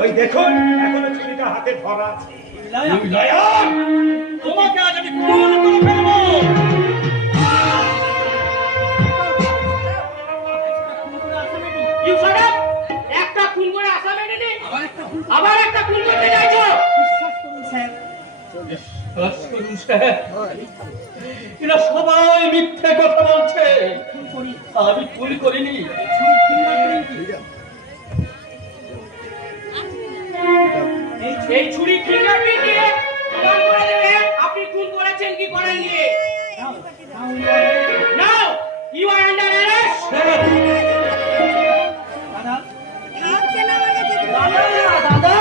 ওই দেখুন এখনো ছুরিটা হাতে ধরা আছে। তোমাকে আজ আমি খুন করে ফেলবো। একটা খুন করে আসামি নেই, আবার একটা খুন করতে চাইছো? বিশ্বাস করুন স্যার, এরা সবাই মিথ্যে কথা বলছে। আমি খুন করিনি। এই ছুরি ফিঙ্গারপ্রিন্ট দিয়ে প্রমাণ করে দেবে আপনি খুন করেছেন কি করেননি। Now you are under arrest. দাদা দাদা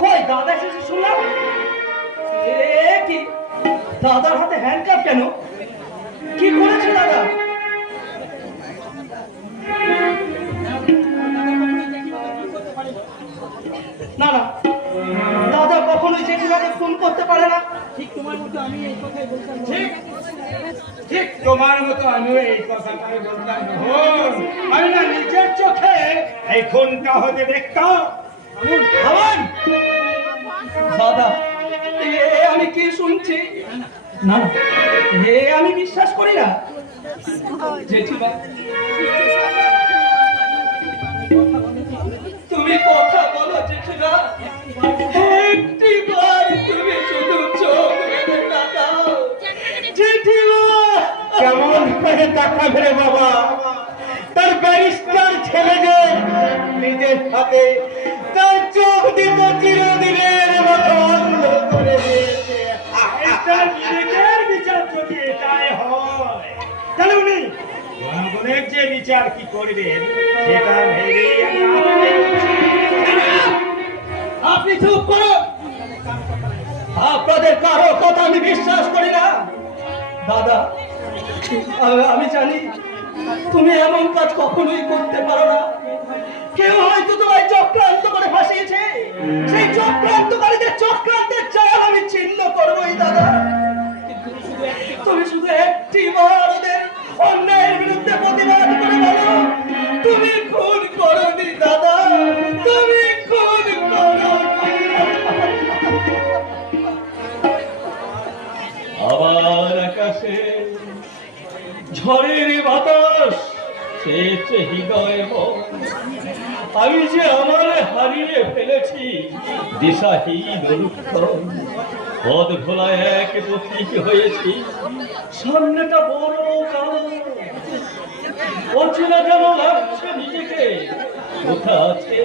কই দাদা এসেছে শুনলাম। কি দাদার হাতে হ্যান্ডকাপ কেন? কি করেছে দাদা? না না, দাদা কখনোই জেঠিমাকে ফোন করতে পারে না। ঠিক তোমার মতো আমি এই কথাই বলতাম। ঠিক ঠিক তোমার মতো আমিও এই কথাটাই বলতাম। আমি না নিজের চোখে এই খুনটা হতে দেখতাম। খাবার দাদা আমি কি শুনছি? না আমি বিশ্বাস করি না। জেঠিমা তুমি কথা বলো জেঠিমা, একটিবার তুমি শুধু চোখ মেলে তাকাও। জেঠিমা কেমন করে তাকাবে রে বাবা? তার ব্যারিস্টার ছেলে যে নিজের হাতে তার চোখ দিত চিরদিনের মতো অন্ধ করে দিয়েছে। নিজের বিচার যদি এটাই হয় তাহলে উনি জনগণের যে বিচার কি করবেন সেটা ভেবেই আপনি চুপ করুন। আপনাদের কারো কথা আমি বিশ্বাস করি না। দাদা আমি জানি তুমি এমন কাজ কখনোই করতে পারো না। কেউ হয়তো তোমায় চক্রান্ত করে ফাঁসিয়েছে। সেই চক্রান্তকারীদের চক্রান্তের চাল আমি ছিন্ন করবোই দাদা। তুমি শুধু একটিবার ওদের অন্যায়ের বিরুদ্ধে প্রতিবাদ করে বলো তুমি খুন করোনি দাদা, তুমি খুন করোনি। আবার আকাশে ঝড়ের বাতাস চেয়েছে হৃদয়ে মন। আমি যে আমার হারিয়ে ফেলেছি দিশাহীন অনুক্ষণ। পথ ভোলায় এক পথিক হয়েছি, সামনেটা বড় কালো। অচেনা যেন লাগছে নিজেকে, কোথা আছে